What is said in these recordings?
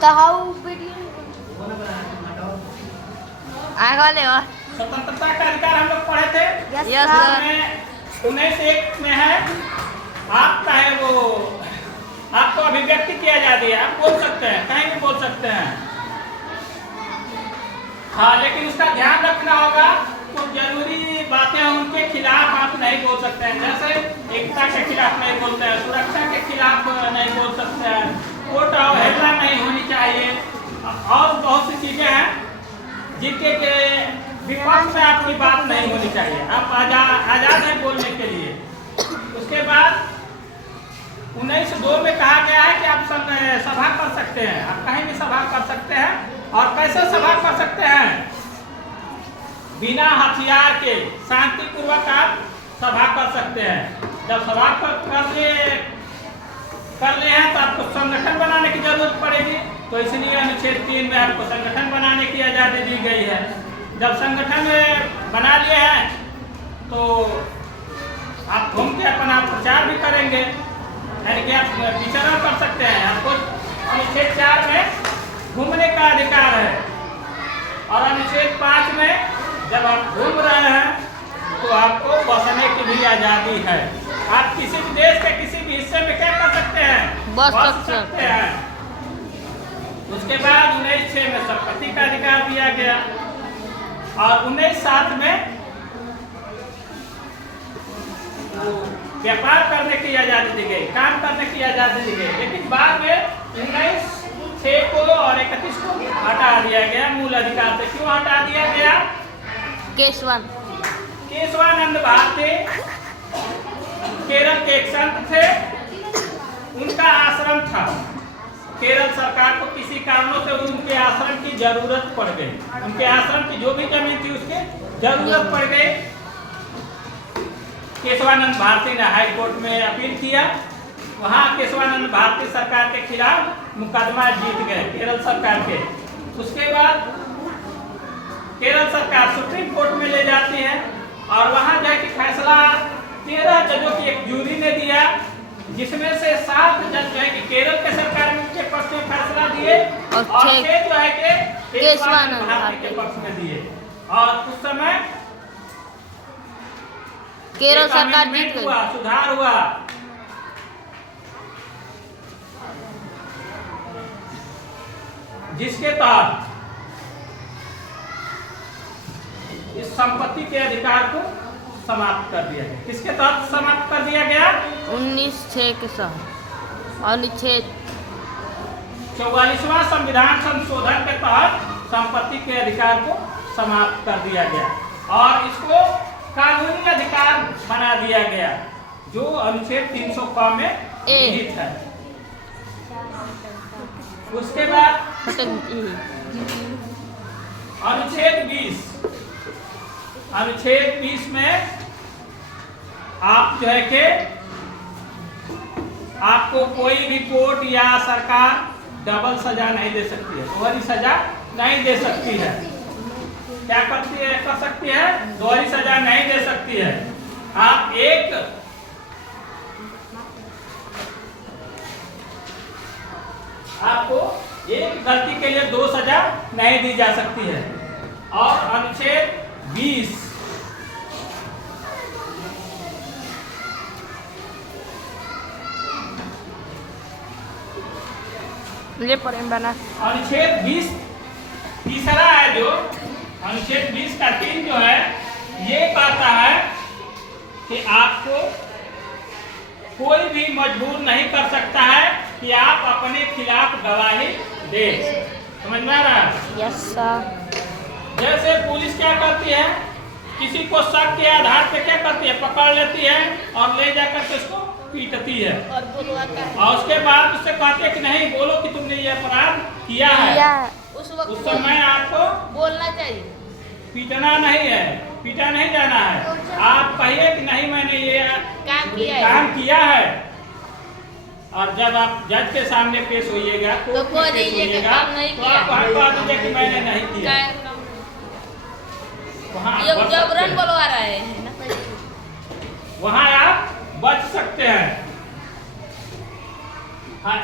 ताऊ वीडियो आगे वाले हो। स्वतंत्रता का अधिकार हम लोग पढ़े थे। Yes sir. 19(1) में है आपका है वो, आपको अभिव्यक्ति की आजादी है, आप बोल सकते हैं, कहीं भी बोल सकते हैं। हाँ, लेकिन उसका ध्यान रखना होगा, तो जरूरी बातें उनके खिलाफ आप नहीं बोल सकते हैं। जैसे एकता के खिलाफ नहीं बोलते हैं, सुरक्षा के खिलाफ नहीं बोल सकते हैं, कोर्ट अवहेलना नहीं होनी चाहिए, और बहुत सी चीजें हैं जिनके के विपक्ष में आपकी बात नहीं होनी चाहिए। आप आजाद हैं बोलने के लिए। उसके बाद 19(2) में कहा गया है कि आप सभा कर सकते हैं, आप कहीं भी सभा कर सकते हैं। और कैसे सभा कर सकते हैं? बिना हथियार के शांतिपूर्वक आप सभा कर सकते हैं। जब सभा कर लिए हैं तो आपको संगठन बनाने की जरूरत पड़ेगी, तो इसलिए अनुच्छेद 3 में आपको संगठन बनाने की आजादी दी गई है। जब संगठन बना लिए हैं तो आप घूम के अपना प्रचार भी करेंगे, यानी कि आप विचरण कर सकते हैं। आपको अनुच्छेद 4 में घूमने का अधिकार है, और अनुच्छेद 5 में जब आप घूम रहे हैं तो आपको बसने की भी आजादी है। आप किसी भी देश के किसी भी हिस्से में क्या कर सकते हैं? बस सकते हैं। उसके बाद 19(6) में संपत्ति का अधिकार दिया गया, और 19(7) में व्यापार करने की आजादी दी गई, काम करने की आजादी दी गई। लेकिन बाद में 19(6) को और 31 को हटा दिया गया मूल अधिकार से। क्यों हटा दिया गया? केशवानंद भारती केरल के एक संत थे, उनका आश्रम था। केरल सरकार को किसी कारणों से उनके आश्रम की जरूरत पड़ गई, उनके आश्रम की जो भी जमीन थी उसकी जरूरत पड़ गई। केशवानंद भारती ने हाई कोर्ट में अपील किया, वहां केशवानंद भारती सरकार के खिलाफ मुकदमा जीत गए, केरल सरकार के। उसके बाद केरल सरकार सुप्रीम कोर्ट में ले जाती है, और वहां जाके फैसला 13 जजों की एक जूरी ने दिया, जिसमें से 7 जज जो है कि केरल के सरकार के पक्ष में फैसला दिए, और 6 जो है कि केशवानंद भारती के पक्ष में दिए। और उस समय केरल सरकार जीत गई, सुधार हुआ। जिसके तहत इस संपत्ति के अधिकार को समाप्त कर दिया गया। किसके तहत समाप्त कर दिया गया? 19(6) के साथ अनुच्छेद 44वां संविधान संशोधन के तहत संपत्ति के अधिकार को समाप्त कर दिया गया, और इसको कानूनी अधिकार बना दिया गया, जो अनुच्छेद 300 में निहित है। उसके बाद अनुच्छेद 20 में आप जो है कि आपको कोई भी कोर्ट या सरकार डबल सजा नहीं दे सकती है, दोहरी सजा नहीं दे सकती है। क्या करती है? कर सकती है, दोहरी सजा नहीं दे सकती है। आप आपको एक गलती के लिए 2 सजा नहीं दी जा सकती है। और अनुच्छेद 20 अनुच्छेद 20 तीसरा है, जो अनुच्छेद 20 का 3 जो है ये कहता है कि आपको कोई भी मजबूर नहीं कर सकता है कि आप अपने खिलाफ गवाही दे। समझ में आ रहा है? Yes sir. जैसे पुलिस क्या करती है, किसी को शक के आधार पे क्या करती है? पकड़ लेती है और ले जाकर के उसको पीटती है, और उसके बाद उससे कहते हैं कि नहीं बोलो कि तुमने ये अपराध किया है। उस समय आपको बोलना चाहिए, पीटना नहीं है, पीटा नहीं जाना है। आप कहिए कि नहीं मैंने ये काम किया है, और जब आप जज के सामने पेश होइएगा, कोर्ट में पेश होइएगा, तो आपको हर बात होगी कि मैंने नहीं किया। वहाँ जबरन बुलवा रहे हैं ना, वहाँ आप बच सकते हैं। हाँ,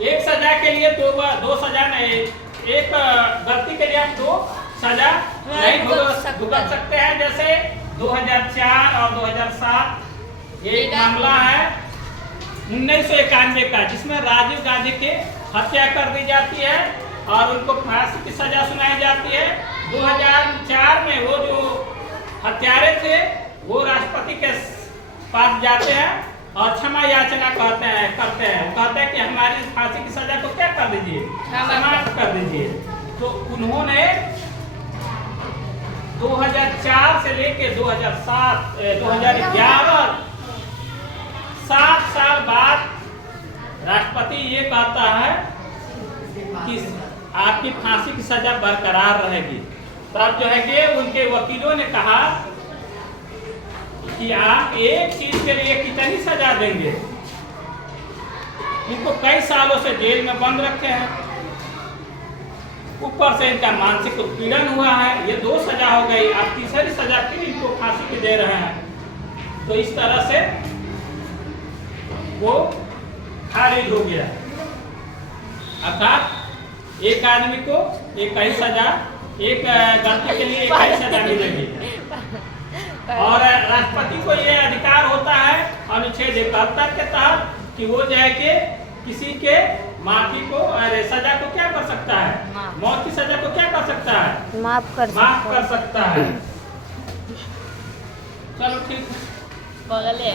एक सजा के लिए दो सजा नहीं, एक गलती के लिए आप 2 सजा नहीं भुगत सकते हैं। जैसे 2004 और 2007 ये एक मामला है 1991 का, जिसमें राजीव गांधी की हत्या कर दी जाती है और उनको फांसी की सजा सुनाई जाती है। 2004 में वो जो हत्यारे थे वो राष्ट्रपति के पास जाते हैं और क्षमा याचना करते हैं। वो कहते हैं कि हमारी फांसी की सजा को क्या कर दीजिए, समाप्त कर दीजिए। तो उन्होंने 2004 से लेके 2011 7 साल बाद राष्ट्रपति ये कहता है कि आपकी फांसी की सजा बरकरार रहेगी। तब जो है कि उनके वकीलों ने कहा कि आप एक चीज के लिए कितनी सजा देंगे, इनको कई सालों से जेल में बंद रखे हैं, ऊपर से इनका मानसिक उत्पीड़न हुआ है, ये 2 सजा हो गई, आप तीसरी सजा फिर इनको फांसी की दे रहे हैं। तो इस तरह से वो खारिज हो गया। अर्थात एक आदमी को एक ही सजा, एक गलती के लिए एक ही सजा मिलेगी। और राष्ट्रपति को ये अधिकार होता है अनुच्छेद 71 के तहत कि वो जो है कि किसी के माफी को सजा को क्या कर सकता है, मौत की सजा को क्या कर सकता है, माफ कर सकता है। चलो ठीक है। बगल है